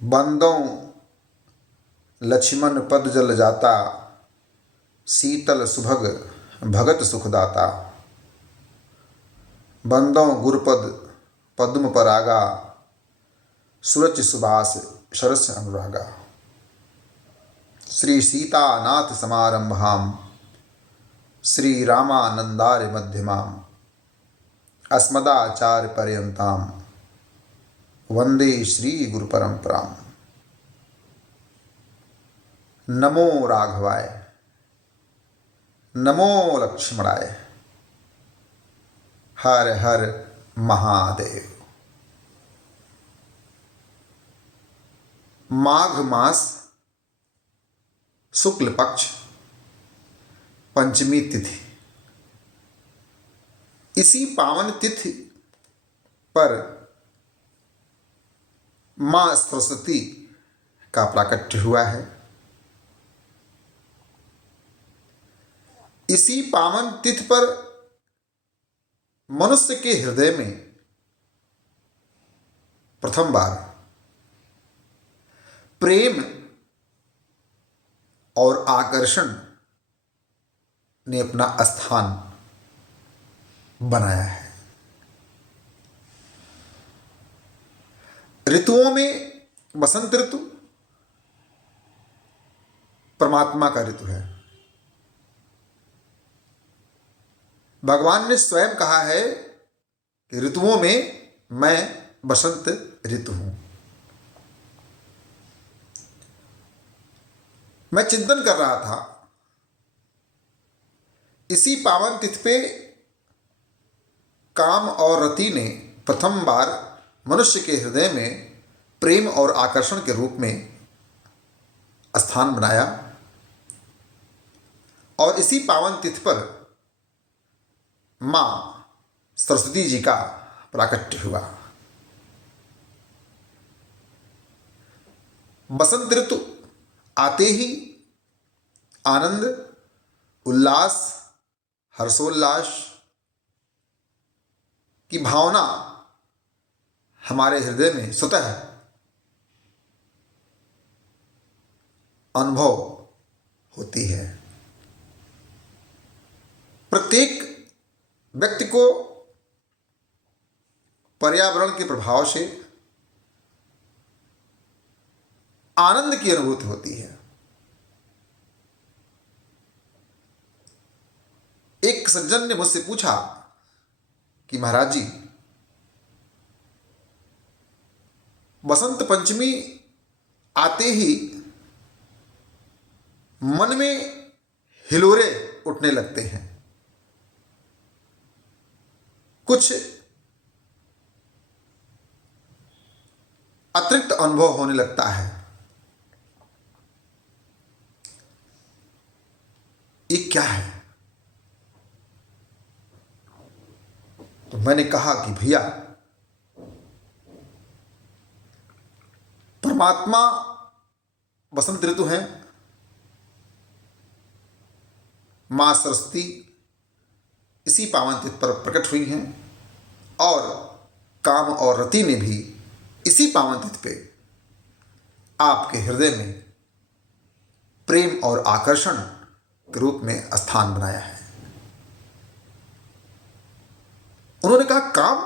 बंदों लक्ष्मण पद जल जाता, शीतल सुभग भगत सुखदाता। बंदों गुरुपद पद्म परागा, सुरच सुबास सरस अनुरागा। श्री सीतानाथ समारंभाम, श्री रामानंदार्य मध्यमाम, अस्मदाचार्य पर्यंताम, वंदे श्री गुरु परंपराम। नमो राघवाय, नमो लक्ष्मणाय, हर हर महादेव। माघ मास शुक्ल पक्ष पंचमी तिथि। इसी पावन तिथि पर मां सरस्वती का प्राकट्य हुआ है। इसी पावन तिथि पर मनुष्य के हृदय में प्रथम बार प्रेम और आकर्षण ने अपना स्थान बनाया है। ऋतुओं में बसंत ऋतु परमात्मा का ऋतु है। भगवान ने स्वयं कहा है कि ऋतुओं में मैं बसंत ऋतु हूं। मैं चिंतन कर रहा था, इसी पावन तिथि पे काम और रति ने प्रथम बार मनुष्य के हृदय में प्रेम और आकर्षण के रूप में स्थान बनाया। और इसी पावन तिथि पर मां सरस्वती जी का प्राकट्य हुआ। बसंत ऋतु आते ही आनंद, उल्लास, हर्षोल्लास की भावना हमारे हृदय में स्वतः अनुभव होती है। प्रत्येक व्यक्ति को पर्यावरण के प्रभाव से आनंद की अनुभूति होती है। एक सज्जन ने मुझसे पूछा कि महाराज जी, बसंत पंचमी आते ही मन में हिलोरे उठने लगते हैं, कुछ अतिरिक्त अनुभव होने लगता है। ये क्या है? तो मैंने कहा कि भैया, परमात्मा बसंत ऋतु है, मां सरस्वती इसी पावन तिथि पर प्रकट हुई हैं, और काम और रति ने भी इसी पावन तिथि पे आपके हृदय में प्रेम और आकर्षण के रूप में स्थान बनाया है। उन्होंने कहा काम?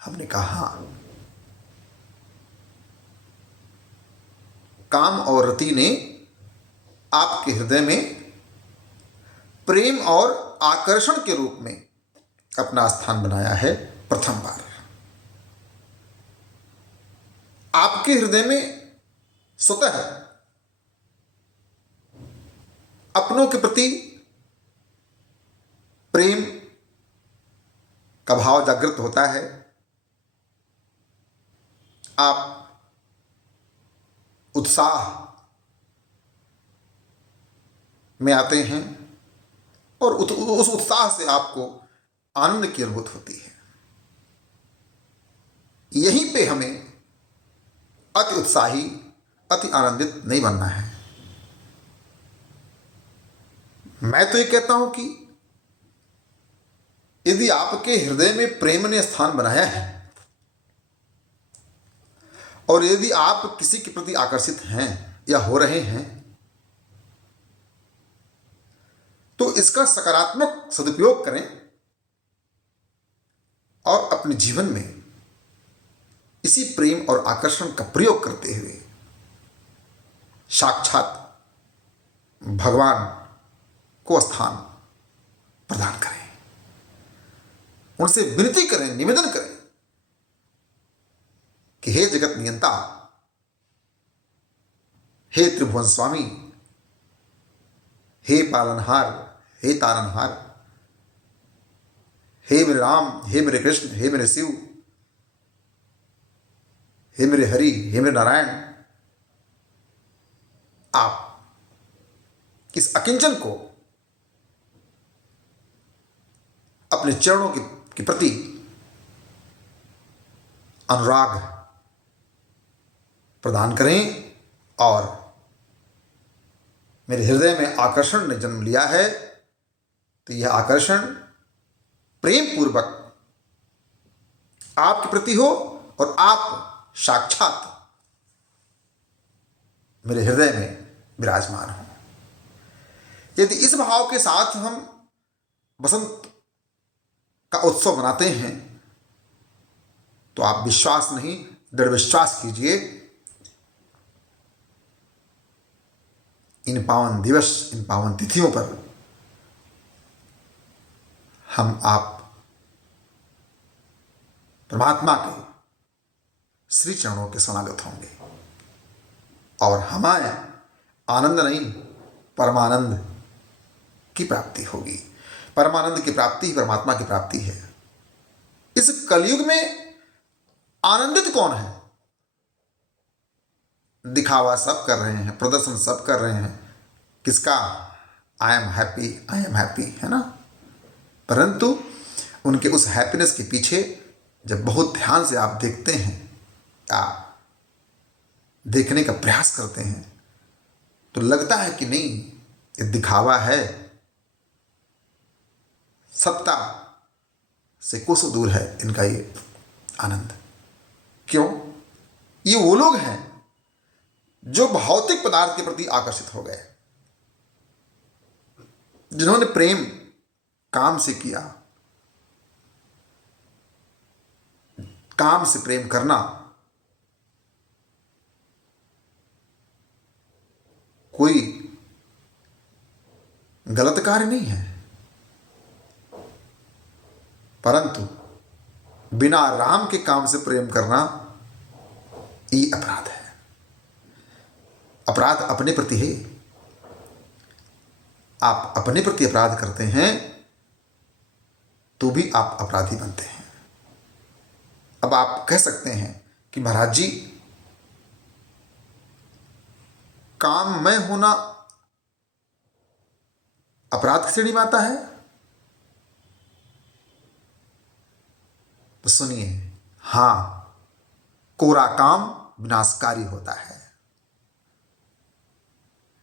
हमने कहा हां, काम और रति ने आपके हृदय में प्रेम और आकर्षण के रूप में अपना स्थान बनाया है प्रथम बार। आपके हृदय में स्वतः अपनों के प्रति प्रेम का भाव जागृत होता है। आप उत्साह में आते हैं और उस उत्साह से आपको आनंद की अनुभूति होती है। यहीं पे हमें अति उत्साही, अति आनंदित नहीं बनना है। मैं तो ये कहता हूं कि यदि आपके हृदय में प्रेम ने स्थान बनाया है और यदि आप किसी के प्रति आकर्षित हैं या हो रहे हैं तो इसका सकारात्मक सदुपयोग करें और अपने जीवन में इसी प्रेम और आकर्षण का प्रयोग करते हुए साक्षात भगवान को स्थान प्रदान करें, उनसे विनती करें, निवेदन करें कि हे जगत नियंता, हे त्रिभुवन स्वामी, हे पालनहार, हे तारनहार, हे मेरे राम, हे मेरे कृष्ण, हे मेरे शिव, हे मेरे हरि, हे मेरे नारायण, आप इस अकिंचन को अपने चरणों के प्रति अनुराग प्रदान करें और मेरे हृदय में आकर्षण ने जन्म लिया है तो यह आकर्षण प्रेम पूर्वक आपके प्रति हो और आप साक्षात मेरे हृदय में विराजमान हो। यदि इस भाव के साथ हम बसंत का उत्सव मनाते हैं तो आप विश्वास नहीं, दृढ़ विश्वास कीजिए, इन पावन दिवस, इन पावन तिथियों पर हम आप परमात्मा के श्री चरणों के शरणागत होंगे और हमारे आनंद नहीं, परमानंद की प्राप्ति होगी। परमानंद की प्राप्ति ही परमात्मा की प्राप्ति है। इस कलयुग में आनंदित कौन है? दिखावा सब कर रहे हैं, प्रदर्शन सब कर रहे हैं, किसका I am happy, I am happy, है ना। परंतु उनके उस हैप्पीनेस के पीछे जब बहुत ध्यान से आप देखते हैं या देखने का प्रयास करते हैं तो लगता है कि नहीं, ये दिखावा है, सत्ता से कोसों दूर है इनका ये आनंद। क्यों? ये वो लोग हैं जो भौतिक पदार्थ के प्रति आकर्षित हो गए, जिन्होंने प्रेम काम से किया। काम से प्रेम करना कोई गलत कार्य नहीं है, परंतु बिना राम के काम से प्रेम करना ये अपराध है। अपराध अपने प्रति है। आप अपने प्रति अपराध करते हैं तो भी आप अपराधी बनते हैं। अब आप कह सकते हैं कि महाराज जी, काम में होना अपराध की श्रेणी में आता है? तो सुनिए, हां, कोरा काम विनाशकारी होता है।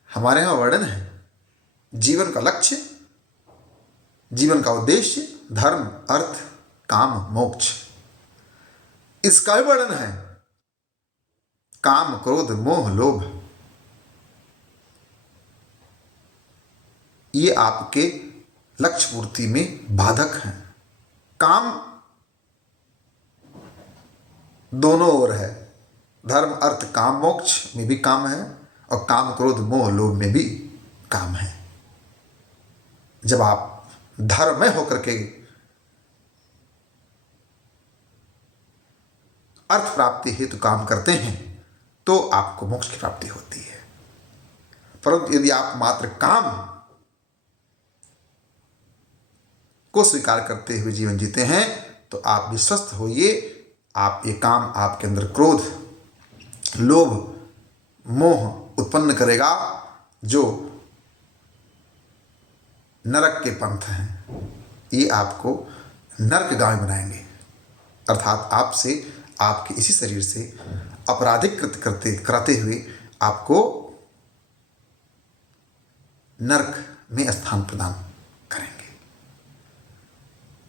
हमारे यहां वर्णन है जीवन का लक्ष्य, जीवन का उद्देश्य धर्म, अर्थ, काम, मोक्ष। इसका भी वर्णन है काम, क्रोध, मोह, लोभ। ये आपके लक्ष्य पूर्ति में बाधक हैं। काम दोनों ओर है, धर्म, अर्थ, काम, मोक्ष में भी काम है और काम, क्रोध, मोह, लोभ में भी काम है। जब आप धर्म में होकर के अर्थ प्राप्ति हेतु काम करते हैं तो आपको मोक्ष की प्राप्ति होती है। परंतु यदि आप मात्र काम को स्वीकार करते हुए जीवन जीते हैं तो आप विश्वस्त होइए, आप ये काम आपके अंदर क्रोध, लोभ, मोह उत्पन्न करेगा जो नरक के पंथ हैं। ये आपको नरकगामी बनाएंगे, अर्थात आपसे, आपके इसी शरीर से आपराधिक कृत्य कराते हुए आपको नरक में स्थान प्रदान करेंगे।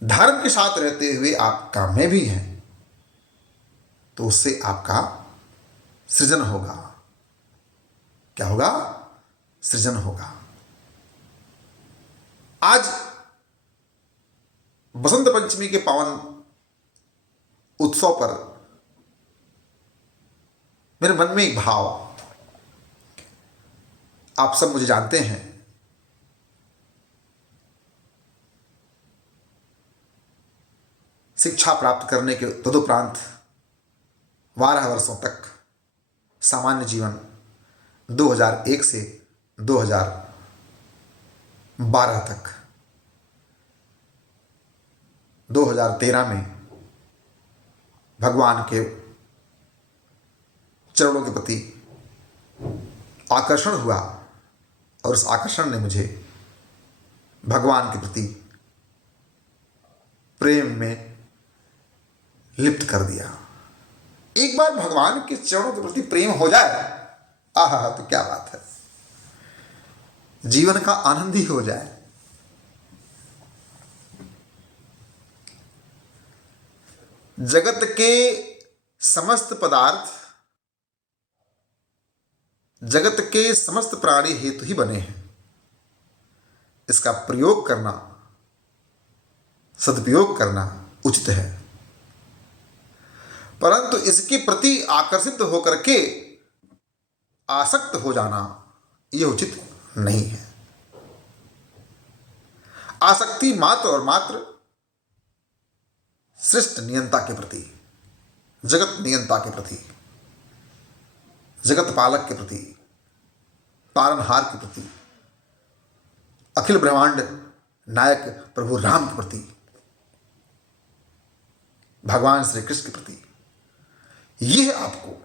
धर्म के साथ रहते हुए आप काम में भी हैं तो उससे आपका सृजन होगा। क्या होगा? सृजन होगा। आज बसंत पंचमी के पावन उत्सव पर मेरे मन में एक भाव, आप सब मुझे जानते हैं, शिक्षा प्राप्त करने के तदुपरांत 12 वर्षों तक सामान्य जीवन 2001 से 2012 तक, 2013 में भगवान के चरणों के प्रति आकर्षण हुआ और उस आकर्षण ने मुझे भगवान के प्रति प्रेम में लिप्त कर दिया। एक बार भगवान के चरणों के प्रति प्रेम हो जाए, आहा, तो क्या बात है, जीवन का आनंद ही हो जाए। जगत के समस्त पदार्थ, जगत के समस्त प्राणी हेतु ही बने हैं। इसका प्रयोग करना, सदुपयोग करना उचित है, परंतु इसके प्रति आकर्षित होकर के आसक्त हो जाना यह उचित नहीं है। आसक्ति मात्र और मात्र सृष्टि नियंता के प्रति, जगत नियंता के प्रति, जगत पालक के प्रति, पालनहार के प्रति, अखिल ब्रह्मांड नायक प्रभु राम के प्रति, भगवान श्री कृष्ण के प्रति, यह आपको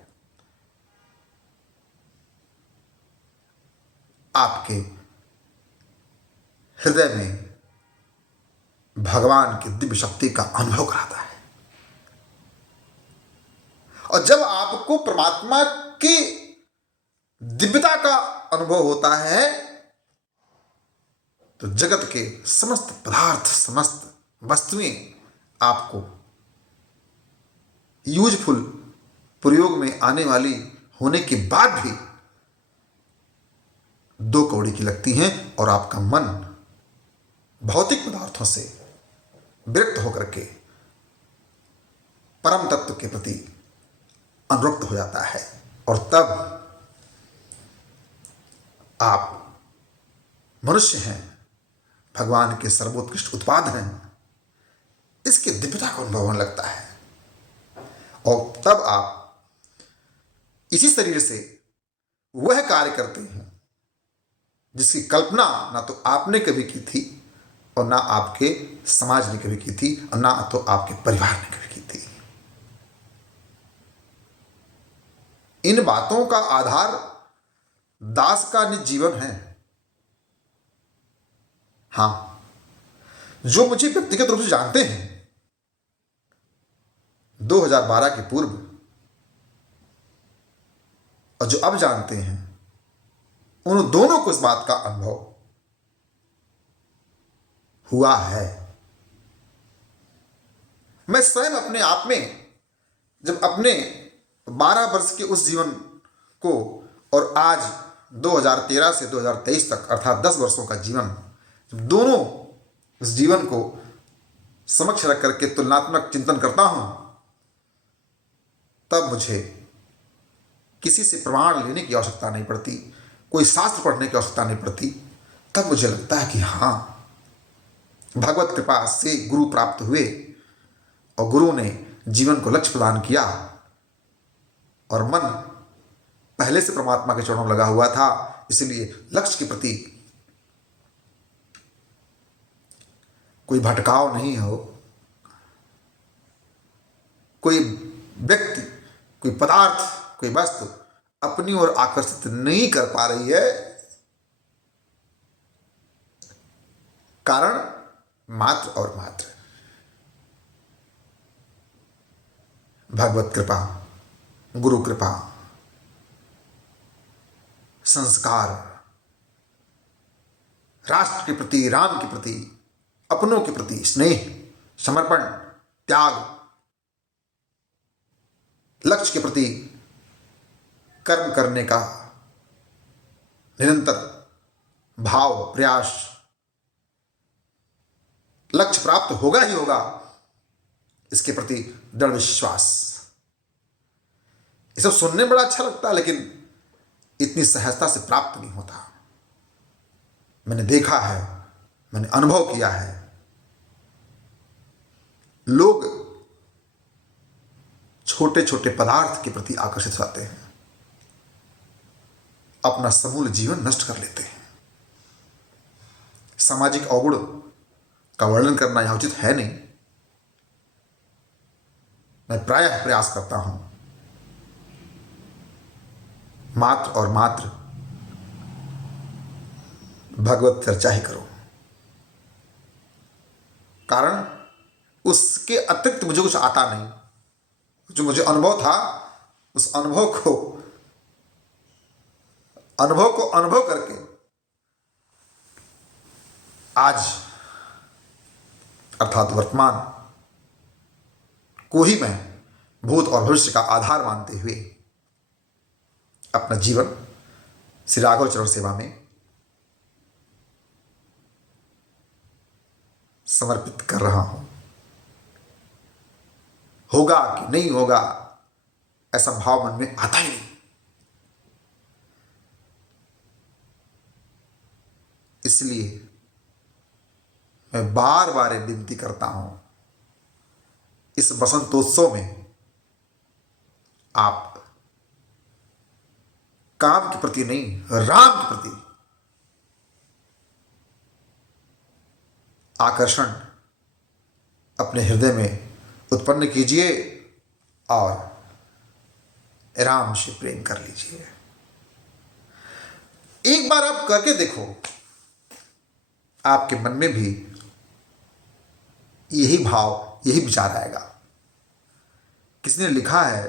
आपके हृदय में भगवान की दिव्य शक्ति का अनुभव कराता है। और जब आपको परमात्मा की दिव्यता का अनुभव होता है तो जगत के समस्त पदार्थ, समस्त वस्तुएं आपको यूजफुल, प्रयोग में आने वाली होने के बाद भी 2 कौड़ी की लगती हैं और आपका मन भौतिक पदार्थों से विरक्त होकर के परम तत्व के प्रति अनुरक्त हो जाता है। और तब आप मनुष्य हैं, भगवान के सर्वोत्कृष्ट उत्पाद हैं, इसकी दिव्यता को अनुभव होने लगता है। और तब आप इसी शरीर से वह कार्य करते हैं जिसकी कल्पना ना तो आपने कभी की थी और ना आपके समाज ने कभी की थी और ना तो आपके परिवार ने कभी की थी। इन बातों का आधार दास का निज जीवन है। हां, जो मुझे व्यक्तिगत रूप से जानते हैं 2012 के पूर्व और जो अब जानते हैं, उन दोनों को इस बात का अनुभव हुआ है। मैं स्वयं अपने आप में जब अपने 12 वर्ष के उस जीवन को और आज 2013 से 2023 तक अर्थात 10 वर्षों का जीवन, जब दोनों उस जीवन को समक्ष रख करके तुलनात्मक चिंतन करता हूं, तब मुझे किसी से प्रमाण लेने की आवश्यकता नहीं पड़ती, कोई शास्त्र पढ़ने की आवश्यकता नहीं पड़ती। तब मुझे लगता है कि हाँ, भगवत कृपा से गुरु प्राप्त हुए और गुरु ने जीवन को लक्ष्य प्रदान किया और मन पहले से परमात्मा के चरणों में लगा हुआ था, इसलिए लक्ष्य के प्रति कोई भटकाव नहीं हो। कोई व्यक्ति, कोई पदार्थ, कोई वस्तु अपनी ओर आकर्षित नहीं कर पा रही है, कारण मात्र और मात्र भगवत कृपा, गुरु कृपा, संस्कार, राष्ट्र के प्रति, राम के प्रति, अपनों के प्रति स्नेह, समर्पण, त्याग, लक्ष्य के प्रति कर्म करने का निरंतर भाव, प्रयास, लक्ष्य प्राप्त होगा ही होगा, इसके प्रति दृढ़ विश्वास। ये सब सुनने में बड़ा अच्छा लगता है, लेकिन इतनी सहजता से प्राप्त नहीं होता। मैंने देखा है, मैंने अनुभव किया है, लोग छोटे छोटे पदार्थ के प्रति आकर्षित रहते हैं, अपना समूल जीवन नष्ट कर लेते हैं। सामाजिक अवगुण का वर्णन करना यहां उचित है नहीं। मैं प्रायः प्रयास करता हूं मात्र और मात्र भगवत चर्चा ही करो, कारण उसके अतिरिक्त मुझे कुछ आता नहीं। जो मुझे अनुभव था, उस अनुभव को अनुभव करके आज अर्थात वर्तमान को ही मैं भूत और भविष्य का आधार मानते हुए अपना जीवन श्री राघव चरण सेवा में समर्पित कर रहा हूं। होगा कि नहीं होगा, ऐसा भाव मन में आता ही नहीं। इसलिए मैं बार बार ये विनती करता हूं, इस बसंतोत्सव में आप काम के प्रति नहीं, राम के प्रति आकर्षण अपने हृदय में उत्पन्न कीजिए और राम से प्रेम कर लीजिए। एक बार आप करके देखो, आपके मन में भी यही भाव, यही विचार आएगा। किसी ने लिखा है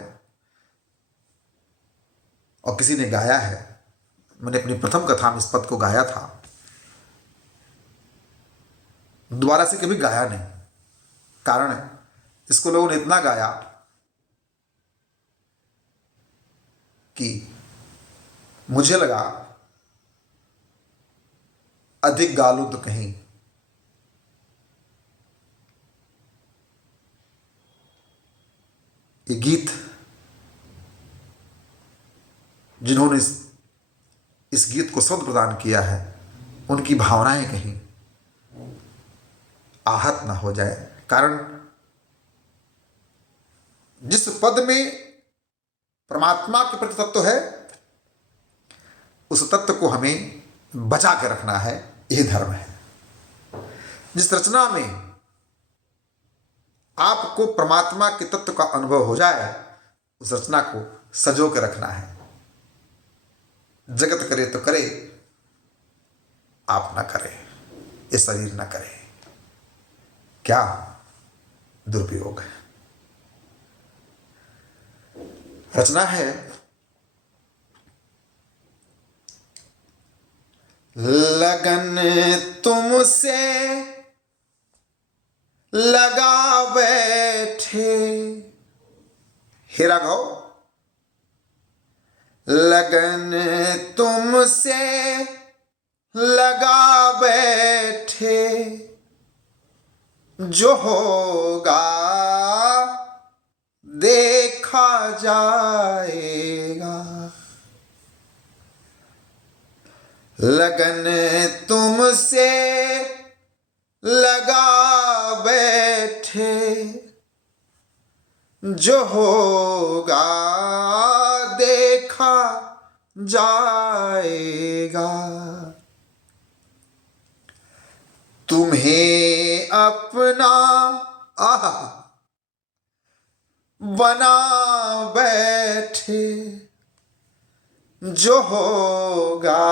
और किसी ने गाया है, मैंने अपनी प्रथम कथा में इस पद को गाया था, दोबारा से कभी गाया नहीं। कारण है, इसको लोगों ने इतना गाया कि मुझे लगा अधिक गा लूं तो कहीं ये गीत जिन्होंने इस गीत को शब्द प्रदान किया है, उनकी भावनाएं कहीं आहत ना हो जाए। कारण जिस पद में परमात्मा के प्रति तत्व है, उस तत्व को हमें बचा के रखना है, यह धर्म है। जिस रचना में आपको परमात्मा के तत्व का अनुभव हो जाए, उस रचना को सजो के रखना है। जगत करे तो करे, आप ना करे, ये शरीर ना करे, क्या दुरुपयोग है। रचना है, लगन तुमसे लगा बैठे, हे राघव, लगन तुमसे लगा बैठे, जो होगा देखा जाएगा। लगन तुमसे लगा बैठे, जो होगा देखा जाएगा। तुम्हें अपना बना बैठे, जो होगा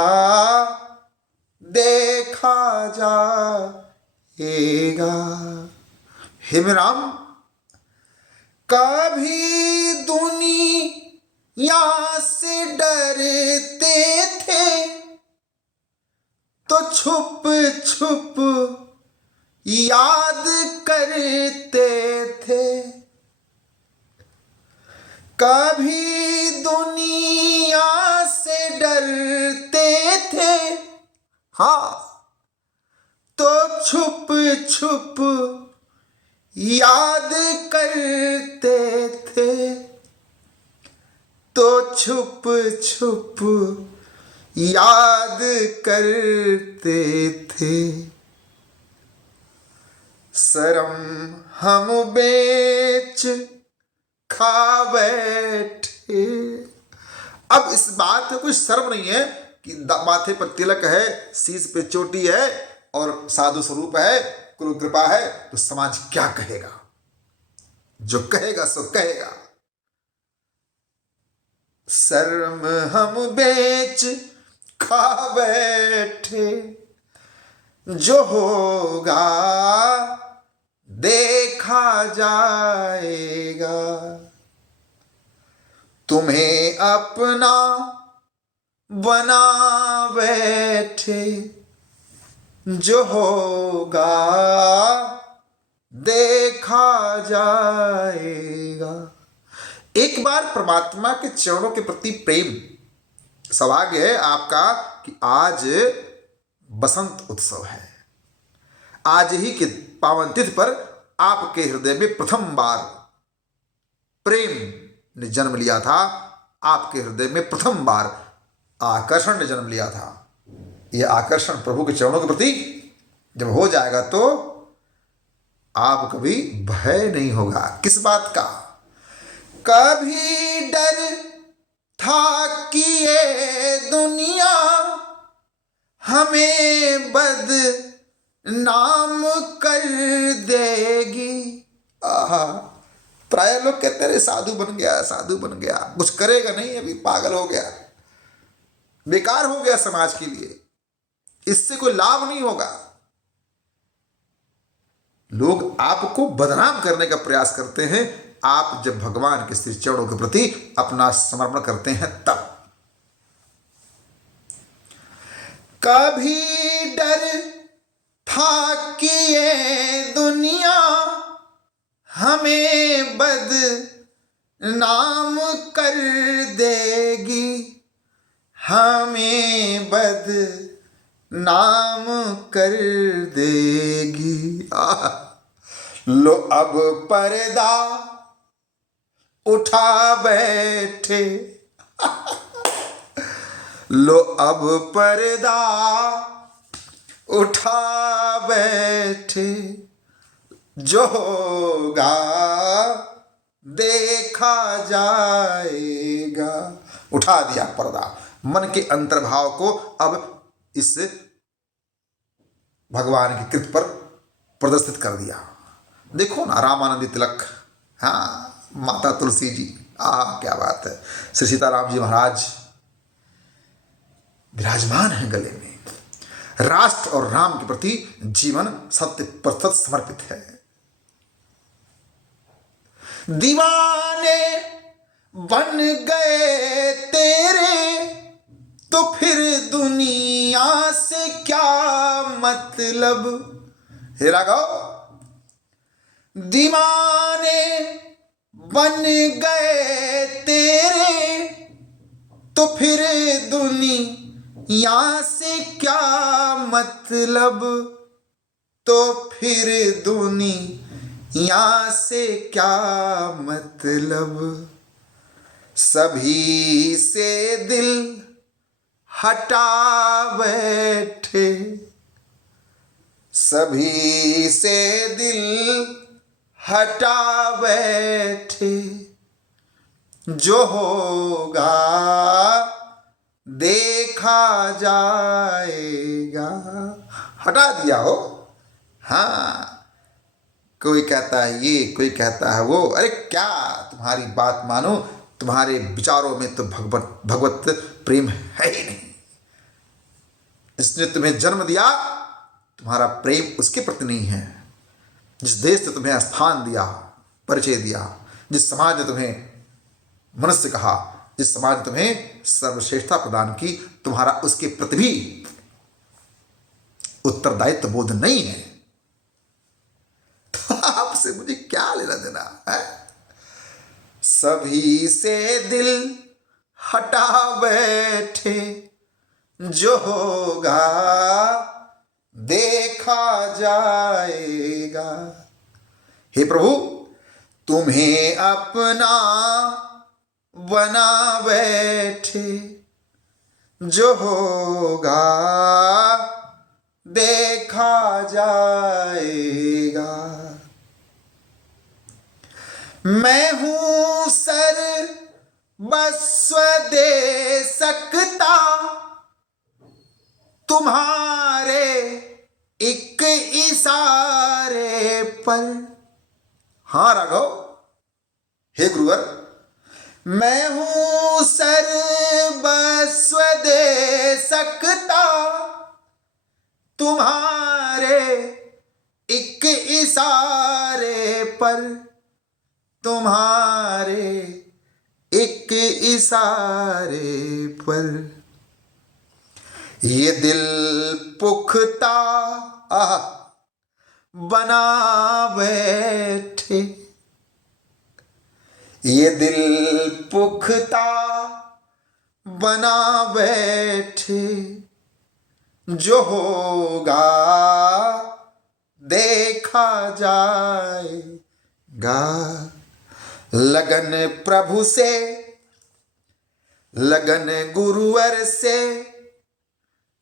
देखा जाएगा। हे मेरे राम, कभी दुनिया से डरते थे तो छुप छुप याद करते थे। कभी दुनिया हाँ, तो छुप छुप याद करते थे, तो छुप छुप याद करते थे। शर्म हम बेच खा बैठे। अब इस बात में कोई शर्म नहीं है कि माथे पर तिलक है, शीश पे चोटी है और साधु स्वरूप है, गुरु कृपा है, तो समाज क्या कहेगा? जो कहेगा सो कहेगा। शर्म हम बेच खा बैठे, जो होगा देखा जाएगा। तुम्हें अपना बना बैठे, जो होगा देखा जाएगा। एक बार परमात्मा के चरणों के प्रति प्रेम, सौभाग्य है आपका कि आज बसंत उत्सव है। आज ही के पावन तिथि पर आपके हृदय में प्रथम बार प्रेम ने जन्म लिया था, आपके हृदय में प्रथम बार आकर्षण ने जन्म लिया था। यह आकर्षण प्रभु के चरणों के प्रति जब हो जाएगा तो आप कभी भय नहीं होगा। किस बात का? कभी डर था कि ये दुनिया हमें बदनाम कर देगी। आहा, प्राय लोग कहते रहे साधु बन गया, साधु बन गया, कुछ करेगा नहीं, अभी पागल हो गया, बेकार हो गया समाज के लिए, इससे कोई लाभ नहीं होगा। लोग आपको बदनाम करने का प्रयास करते हैं, आप जब भगवान के श्री चरणों के प्रति अपना समर्पण करते हैं तब। कभी डर था कि ये दुनिया हमें बदनाम कर देगी, हमें बदनाम कर देगी। लो अब पर्दा उठा बैठे, लो अब पर्दा उठा बैठे, जो होगा देखा जाएगा। उठा दिया पर्दा, मन के अंतर्भाव को अब इस भगवान की कृत पर प्रदर्शित कर दिया। देखो ना, रामानंदी तिलक, हाँ, माता तुलसी जी, क्या बात है, श्री सीताराम जी महाराज विराजमान है गले में। राष्ट्र और राम के प्रति जीवन सत्य पर समर्पित है। दीवाने बन गए तेरे तो फिर दुनिया से क्या मतलब। हे राघव, दीवाने बन गए तेरे तो फिर दुनिया से क्या मतलब, तो फिर दुनिया से क्या मतलब। सभी से दिल हटा बैठे, सभी से दिल हटा बैठे, जो होगा देखा जाएगा। हटा दिया हो। हाँ, कोई कहता है ये, कोई कहता है वो, अरे क्या तुम्हारी बात मानो, तुम्हारे विचारों में तो भगवत प्रेम है ही नहीं। इसने तुम्हें जन्म दिया, तुम्हारा प्रेम उसके प्रति नहीं है। जिस देश ने तुम्हें स्थान दिया, परिचय दिया, जिस समाज ने तुम्हें मनुष्य कहा, जिस समाज ने तुम्हें सर्वश्रेष्ठता प्रदान की, तुम्हारा उसके प्रति भी उत्तरदायित्व बोध नहीं है। तो आपसे मुझे क्या लेना देना है? सभी से दिल हटा बैठे, जो होगा देखा जाएगा। हे प्रभु, तुम्हें अपना बना बैठे, जो होगा देखा जाएगा। मैं हूं सर्वस्व दे सकता, तुम्हारे एक इशारे पर। हाँ राघव, हे गुरुवर, मैं हूं सर्वस्व दे सकता, तुम्हारे एक इशारे पर, तुम्हारे एक इशारे पर। ये दिल पुख्ता बना बैठे, ये दिल पुख्ता बना बैठे, जो होगा देखा जाएगा। लगन प्रभु से, लगन गुरुवर से,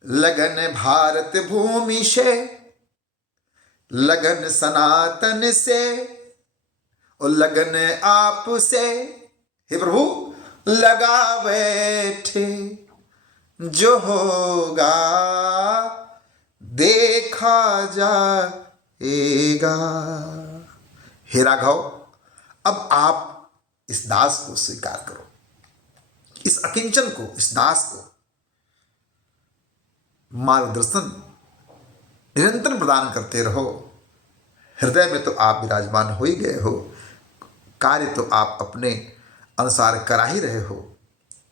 लगन भारत भूमि से, लगन सनातन से, और लगन आप से, हे प्रभु लगा बैठे, जो होगा देखा जाएगा। हे राघव, अब आप इस दास को स्वीकार करो, इस अकिंचन को, इस दास को मार्गदर्शन निरंतर प्रदान करते रहो। हृदय में तो आप विराजमान हो ही गए हो, कार्य तो आप अपने अनुसार करा ही रहे हो।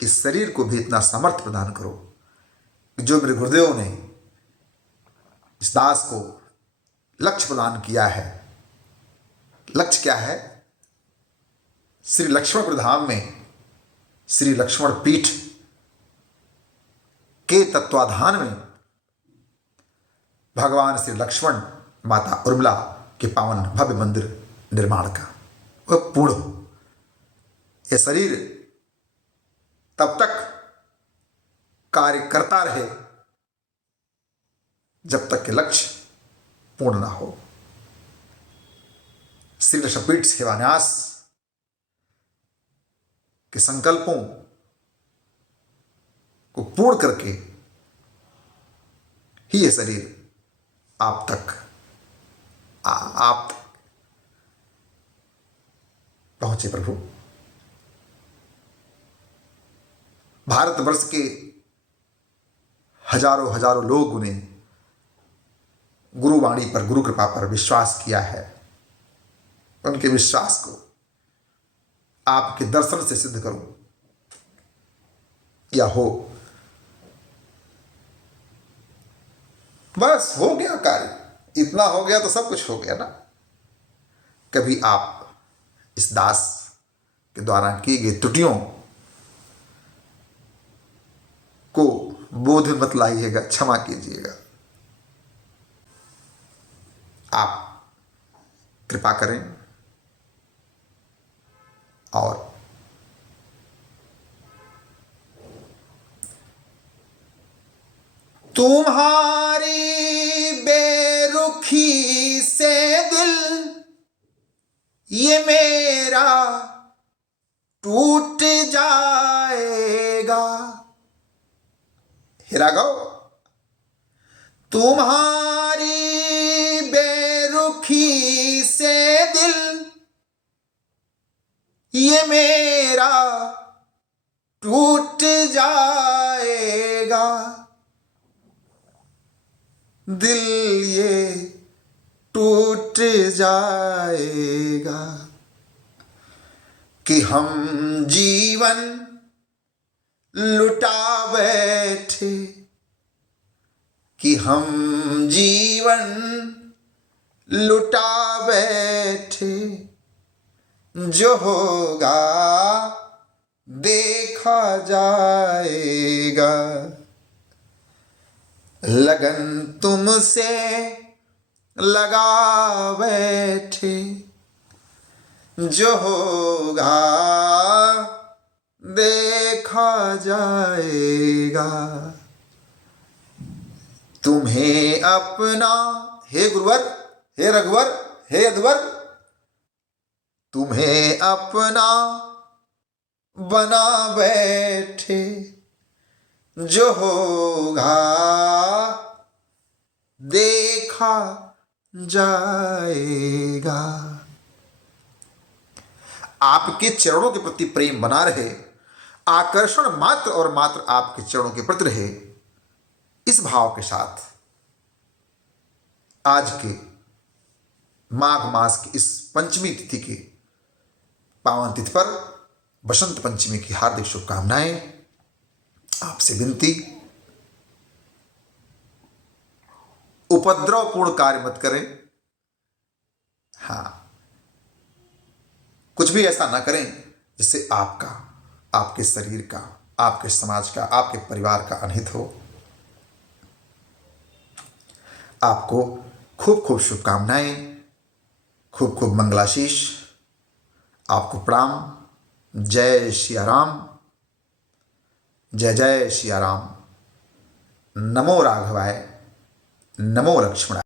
इस शरीर को भी इतना सामर्थ्य प्रदान करो कि जो मेरे गुरुदेव ने इस दास को लक्ष्य प्रदान किया है। लक्ष्य क्या है? श्री लक्ष्मणपुर धाम में श्री लक्ष्मण पीठ के तत्वाधान में भगवान श्री लक्ष्मण, माता उर्मिला के पावन भव्य मंदिर निर्माण का वह पूर्ण हो। यह शरीर तब तक कार्य करता रहे जब तक कि लक्ष्य पूर्ण ना हो। श्री लक्ष्मणपीठ सेवान्यास के संकल्पों को पूर्ण करके ही यह शरीर आप तक पहुंचे। प्रभु, भारतवर्ष के हजारों हजारों लोगों ने गुरुवाणी पर, गुरु कृपा पर विश्वास किया है। उनके विश्वास को आपके दर्शन से सिद्ध करो या हो। बस हो गया कार्य, इतना हो गया तो सब कुछ हो गया ना। कभी आप इस दास के द्वारा की गई त्रुटियों को बोध में मत लाइएगा, क्षमा कीजिएगा। आप कृपा करें और तुम्हारी बेरुखी से दिल ये मेरा टूट जाएगा। हे राघव, तुम्हारी बेरुखी से दिल ये मेरा टूट जाएगा। दिल ये टूट जाएगा कि हम जीवन लुटा बैठे, कि हम जीवन लुटा बैठे, जो होगा देखा जाएगा। लगन तुमसे लगा बैठे, जो होगा देखा जाएगा। तुम्हें अपना, हे गुरुवर, हे रघुवर, हे अधवर, तुम्हें अपना बना बैठे, जो होगा देखा जाएगा। आपके चरणों के प्रति प्रेम बना रहे, आकर्षण मात्र और मात्र आपके चरणों के प्रति रहे, इस भाव के साथ आज के माघ मास की इस पंचमी तिथि के पावन तिथि पर बसंत पंचमी की हार्दिक शुभकामनाएं। आपसे विनती, उपद्रवपूर्ण कार्य मत करें। हाँ, कुछ भी ऐसा ना करें जिससे आपका, आपके शरीर का, आपके समाज का, आपके परिवार का अनहित हो। आपको खूब खूब शुभकामनाएं, खूब खूब मंगलाशीष। आपको प्रणाम। जय सिया राम, जय जय सिया राम। नमो राघवाय, नमो लक्ष्मणाय।